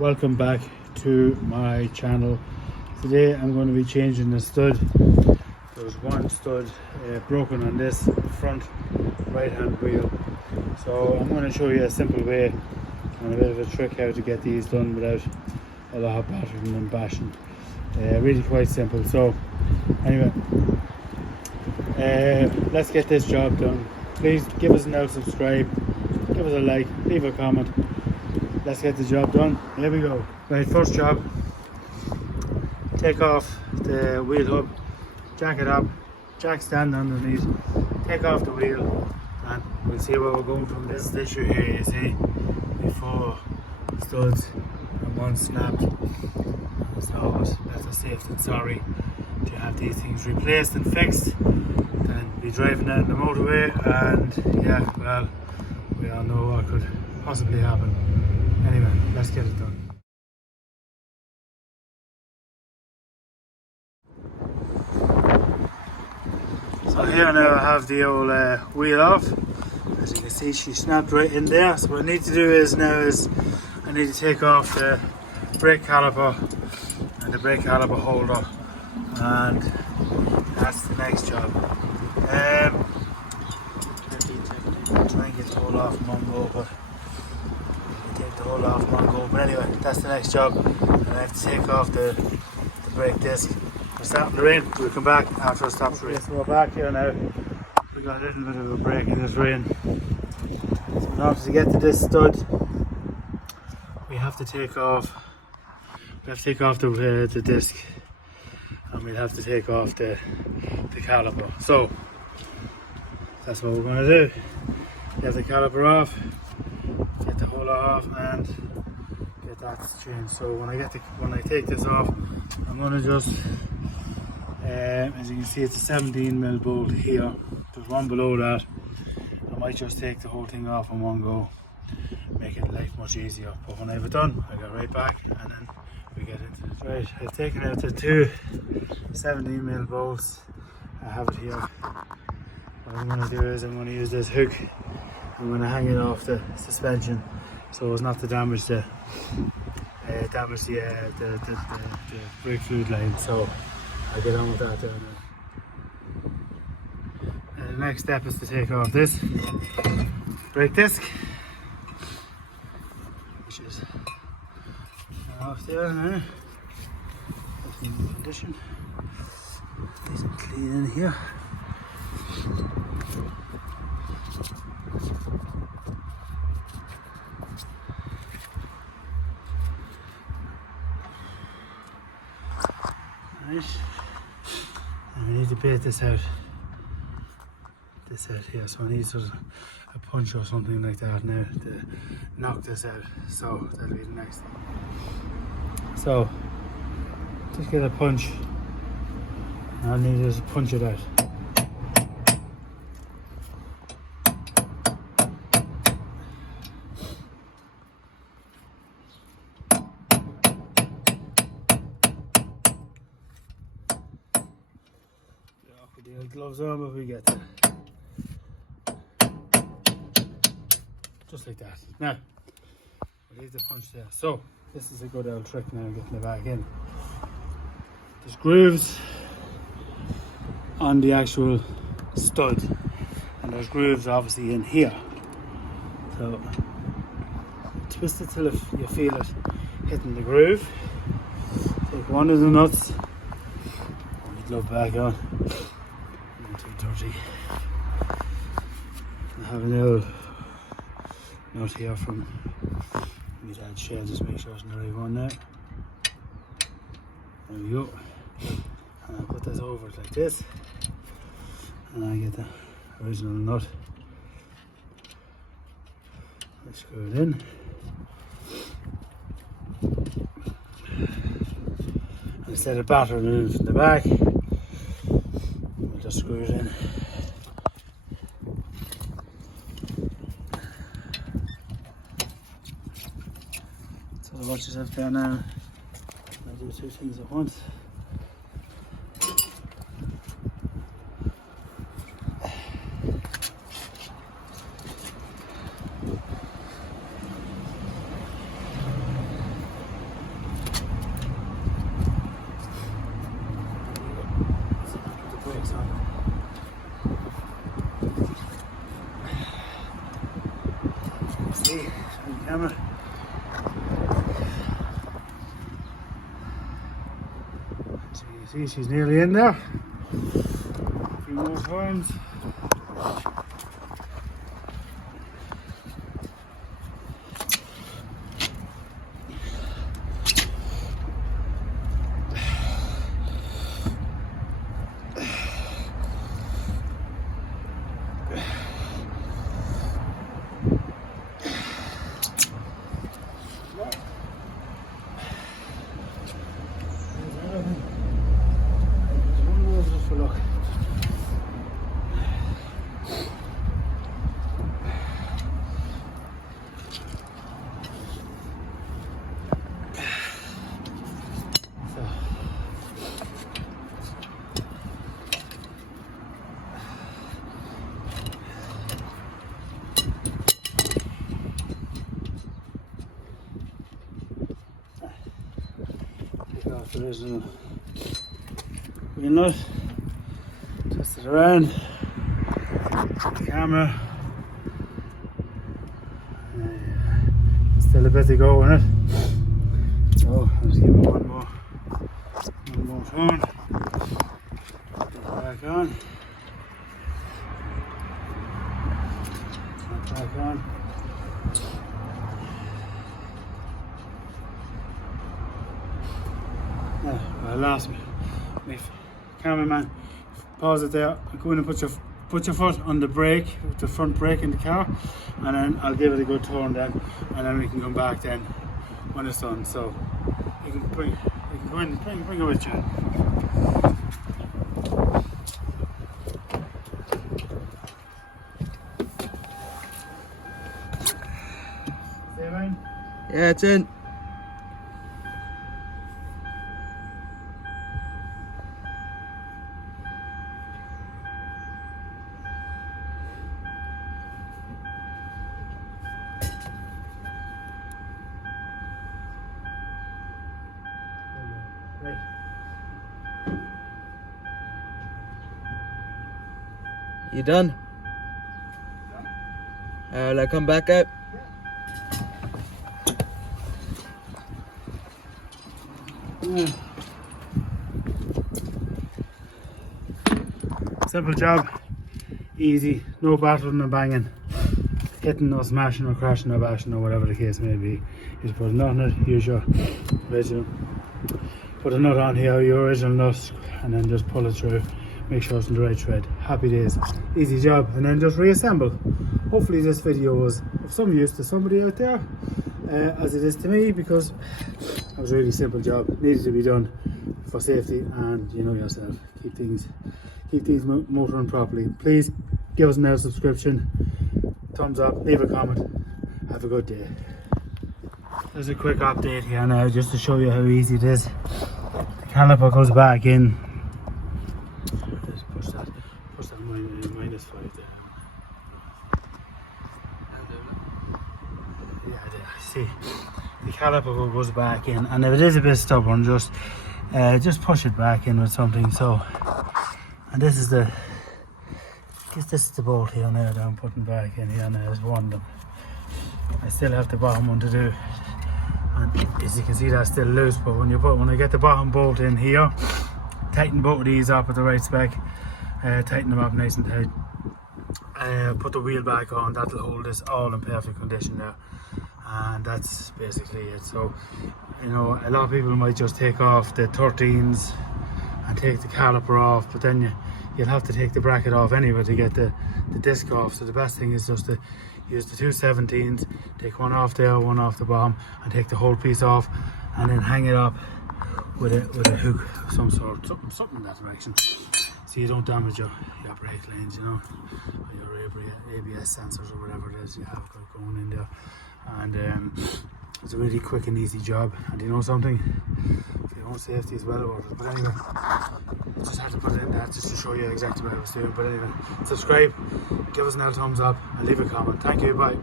welcome back to my channel. Today I'm going to be changing the stud. There's one stud broken on this front right hand wheel, so I'm going to show you a simple way and a bit of a trick how to get these done without a lot of battering and bashing. Really quite simple. So anyway, let's get this job done. Please give us an subscribe, give us a like, leave a comment. Let's get the job done. Here we go. Right, first job, take off the wheel hub, jack it up, jack stand underneath, take off the wheel, and we'll see where we're going from this issue here. You see, before studs and one snapped. So better safe than sorry to have these things replaced and fixed than be driving down the motorway and yeah, well, we all know what could possibly happen. Anyway, let's get it done. So here now I have the old wheel off. As you can see, she snapped right in there. So what I need to do is I need to take off the brake caliper and the brake caliper holder, and that's the next job. Try and get the whole off in one go, but take the whole off in one go. But anyway, that's the next job. And I have to take off the brake disc. We're starting to rain. We'll come back after it stops raining. So we're back here now. We got a little bit of a break in this rain. So in order to get to this stud, we have to take off. We have to take off the disc, and we'll have to take off the caliper. So that's what we're going to do. Get the caliper off, get the holder off, and get that changed. So when I take this off, I'm going to just, as you can see, it's a 17mm bolt here. There's one below that. I might just take the whole thing off in one go, make it life much easier. But when I have it done, I go right back and then we get into it. Right, I've taken out the two 17mm bolts. I have it here. What I'm going to do is I'm going to use this hook. I'm going to hang it off the suspension so as not to damage the brake fluid line. So I'll get on with that there now. The next step is to take off this brake disc, which is off there now. It's in good condition. Nice and clean in here. Right. And I need to bait this out here, so I need sort of a punch or something like that now to knock this out. So that'll be the next thing. So just get a punch. All I need is to punch it out. Put the gloves on, but we get there. Just like that. Now, we'll leave the punch there. So, this is a good old trick now, getting it back in. There's grooves on the actual stud, and there's grooves obviously in here. So, twist it till you feel it hitting the groove. Take one of the nuts, put the glove back on. Not too dirty. I have an old nut here from my dad's shell, just make sure it's the right one now. There we go. And I'll put this over it like this, and I get the original nut. I screw it in. And instead of battering it in from the back, we'll just screw it in. So watch yourself there now. I'll do two things at once. See, on the camera. So you see she's nearly in there. A few more times. Off the original wheel nut, twist it around, the camera, still a bit to go in it, so I'll just give it one more turn, put it back on, back on. I lost me. Cameraman, pause it there. Go in and put your foot on the brake, the front brake in the car, and then I'll give it a good turn then, and then we can come back then when it's done. So you can bring it with you. Stay around. Yeah, it's in. Right. You done? Will I come back up? Yeah. Simple job, easy, no battling, no banging, hitting or smashing or crashing or bashing or whatever the case may be. You just put a nut in it, use your original, put a nut on here, your original nut, and then just pull it through, make sure it's in the right thread. Happy days, easy job, and then just reassemble. Hopefully this video was of some use to somebody out there, as it is to me, because it was a really simple job, needed to be done for safety, and you know yourself, keep things motoring properly. Please give us another subscription, thumbs up, leave a comment, have a good day. There's a quick update here now just to show you how easy it is. The caliper goes back in. Just push that -5 there. Yeah, there, see, the caliper goes back in, and if it is a bit stubborn, just push it back in with something. So, and this is the bolt here now that I'm putting back in here now. There's one of them. I still have the bottom one to do, and as you can see that's still loose, but when I get the bottom bolt in here, tighten both of these up at the right spec, tighten them up nice and tight, put the wheel back on, that'll hold this all in perfect condition there, and that's basically it. So, you know, a lot of people might just take off the 13s and take the caliper off, but then you'll have to take the bracket off anyway to get the disc off. So the best thing is just to use the 217s, take one off there, one off the bottom, and take the whole piece off, and then hang it up with a hook of some sort, something in that direction, so you don't damage your brake lanes, you know, or your ABS sensors or whatever it is you have got going in there. And it's a really quick and easy job, and you know something, for your own safety as well. But anyway, I just had to put it in there just to show you exactly what I was doing. But anyway, subscribe, give us another thumbs up, and leave a comment. Thank you, bye.